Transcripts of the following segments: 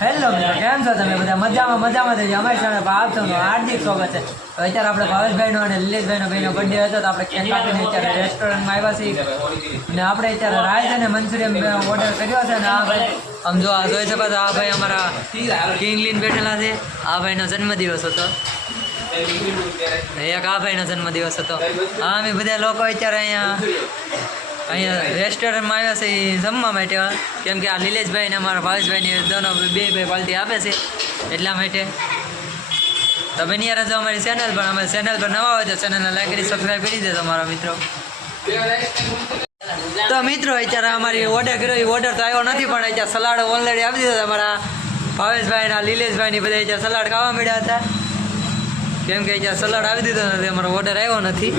Hello મિત્રો કેમ છો તમે બધા? મજામાં મજામાં થઈ અમારી સામે આપશો હાર્દિક સ્વાગત છે. તો અત્યારે આપણે ભાવેશભાઈનો અને નિલેશભાઈનો ભાઈનો બર્થડે હતો તો આપણે કેક કાપીને અત્યારે રેસ્ટોરન્ટમાં આવ્યા છીએ. અને આપણે અત્યારે રાઈસ અને મંચુરિયન ઓર્ડર કર્યો છે ને આ ભાઈ આમ જો આ જોઈ શકો છો આ ભાઈ અમારા કિંગ લીન બેઠેલા છે. આ ભાઈનો જન્મદિવસ હતો. એક આ ભાઈનો જન્મદિવસ હતો. હા અમે બધા લોકો અત્યારે અહીંયા અહીંયા રેસ્ટોરન્ટમાં આવ્યા છે, એ જમવા માટે. કેમ કે આ નિલેશભાઈ ને અમારા ભાવેશભાઈની દોનો બે બે પાલટી આપે છે, એટલા માટે. તમે બની રહેજો અમારી ચેનલ પર. અમારી ચેનલ પર નવા હોય તો ચેનલને લાઈક કરી સબસ્ક્રાઈબ કરી દેજો અમારા મિત્રો. તો મિત્રો, અત્યારે અમારી ઓર્ડર કર્યો, એ ઓર્ડર તો આવ્યો નથી, પણ અત્યારે સલાડ ઓલરેડી આપી દીધો અમારા ભાવેશભાઈ ના નિલેશભાઈ ની બધા અત્યારે સલાડ ખાવા મળ્યા હતા. કેમ કે અત્યારે સલાડ આવી દીધો નથી, અમારો ઓર્ડર આવ્યો નથી.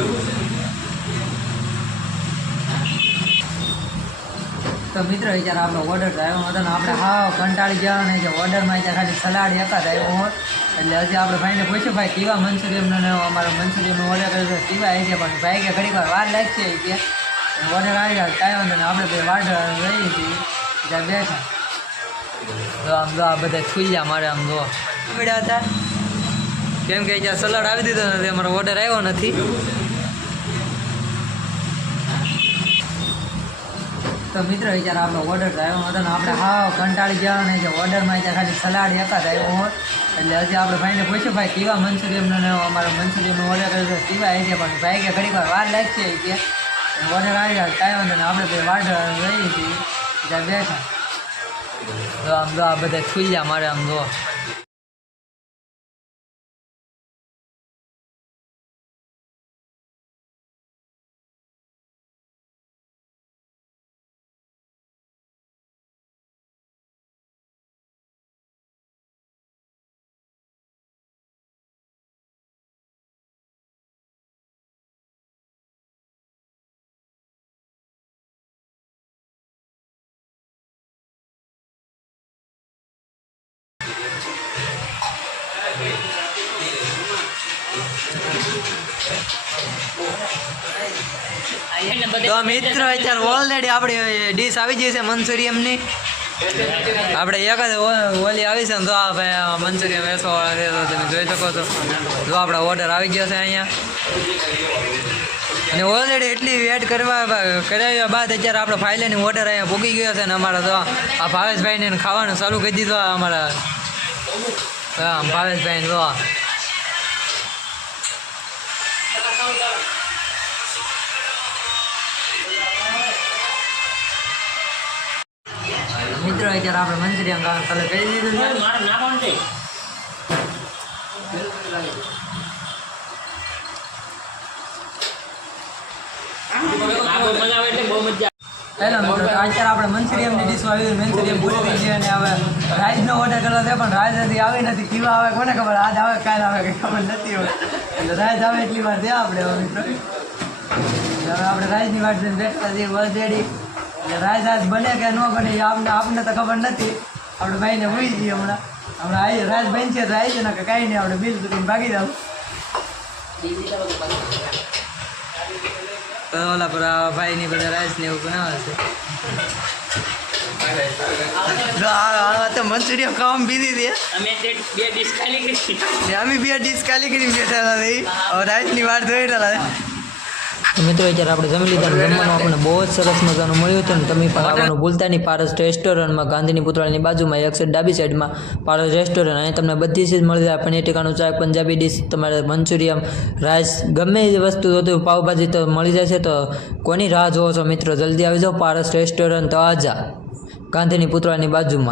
તો મિત્રો વિચાર આપણો ઓર્ડર આવ્યો હતો ને આપણે હાવ કંટાળી ગયા ને જે ઓર્ડરમાં અત્યારે ખાલી સલાડ એકાદ આવ્યો હોત. એટલે હજી આપણે ભાઈને પૂછ્યું ભાઈ કેવા મંચુરિયનનો ને અમારો મંચુરિયનનો ઓર્ડર કર્યો છે? કેવા આવી ગયા? પણ ભાઈ કે ઘણી વાર વાર લાગશે કે ઓર્ડર આવી ગયા કાંઈ વાંધો ને આપણે બે વાટ રહી હતી ત્યાં બેઠા. તો આમ જો આ બધા ખુલ્યા મારે આમ જો. મળ્યા હતા? કેમ કે જ્યાં સલાડ આવી દીધો નથી અમારો ઓર્ડર આવ્યો નથી. તો મિત્રો વિચાર આપણો ઓર્ડર આવ્યો હતો ને આપણે હાવ કંટાળી ગયા ને જે ઓર્ડરમાં અત્યારે ખાલી સલાડ એકાદ આવ્યો હોત. એટલે હજી આપણે ભાઈને પૂછ્યું, ભાઈ, કેવા મંચુરિયનનો ને અમારો મંચુરિયનનો ઓર્ડર કર્યો છે? કેવા આવી ગયા? પણ ભાઈ કે ઘણી વાર વાર લાગશે કે ઓર્ડર આવી ગયા. કાંઈ વાંધો ને આપણે બે વાર્ડર રહી હતી બેઠા. તો આમ જો આ બધા ખુલ્યા મારે આમ જો. તો મિત્રો, અત્યારે ઓલરેડી આપણી ડીશ આવી ગઈ છે મંચુરિયમની આપણે એક જ ઓલી આવી છે ને તો આ મંચુરિયમ વેચવાવાળા છે, તો તમે જોઈ શકો છો. જો આપણો ઓર્ડર આવી ગયો છે અહીંયા. અને ઓલરેડી એટલી વેટ કરવા કરાવ્યા બાદ અત્યારે આપણો ફાઇલેની ઓર્ડર અહીંયા પૂગી ગયો છે ને અમારા તો આ ભાવેશભાઈને ખાવાનું ચાલુ કરી દીધું અમારા હા ભાવેશભાઈ જો મિત્રો અત્યારે આપણે મંચુરિયન ચાલુ કરી દીધું છે. હેલો અત્યારે આપણે મંચુરિયમની ડીશમાં આવી મંચુરિયમ પૂરી થઈ છે અને હવે રાઈસનો ઓર્ડર કર્યો છે પણ રાઈસ હજી આવી નથી. કીવા આવે કોને ખબર? આજ આવે કાલ આવે કંઈ ખબર નથી હોય એટલે રાઈસ આવે એટલી વાર આપણે હવે મિત્રો. હવે આપણે રાઈસની વાત બેઠા છીએ આજ બને કે ન બને આપને આપને તો ખબર નથી. આપણે ભાઈને હોઈ જઈએ હમણાં. હમણાં આવી બન છે તો આવી ને કે કાંઈ નહીં. આપણે બિલ કરીને ભાગી જાવ તો ઓલા પર ભાઈ ભાઈની બધા રાઈસ ને એવું બનાવે છે. તો આ આ તો મંચુરિયન ખાવામાં બીધી હતી અમે બે ડીશ ખાલી કરી. અમે બે ડીશ ખાલી કરીને બેઠા હતા નહીં રાઈસની વાત જોઈ રહ્યા મિત્રો અત્યારે આપણે જમી લીધા જમવાનું આપણને બહુ જ સરસ મજાનું મળ્યું હતું ને, તમે પણ આવવાનું ભૂલતા નહીં. પારસ રેસ્ટોરન્ટમાં, ગાંધીની પુતળાની બાજુમાં, એક સાઈડ ડાબી સાઈડમાં પારસ રેસ્ટોરન્ટ. અહીં તમને બધી ચીજ મળી જાય. પનીર ટીકાનું ચાય પંજાબી ડીશ તમારે મંચુરિયમ રાઈસ ગમે એ વસ્તુ હતું પાવભાજી તો મળી જશે. તો કોની રાહ જોવો છો મિત્રો? જલ્દી આવી જાઓ પારસ રેસ્ટોરન્ટ. તો આજા ગાંધીની પુતળાની બાજુમાં.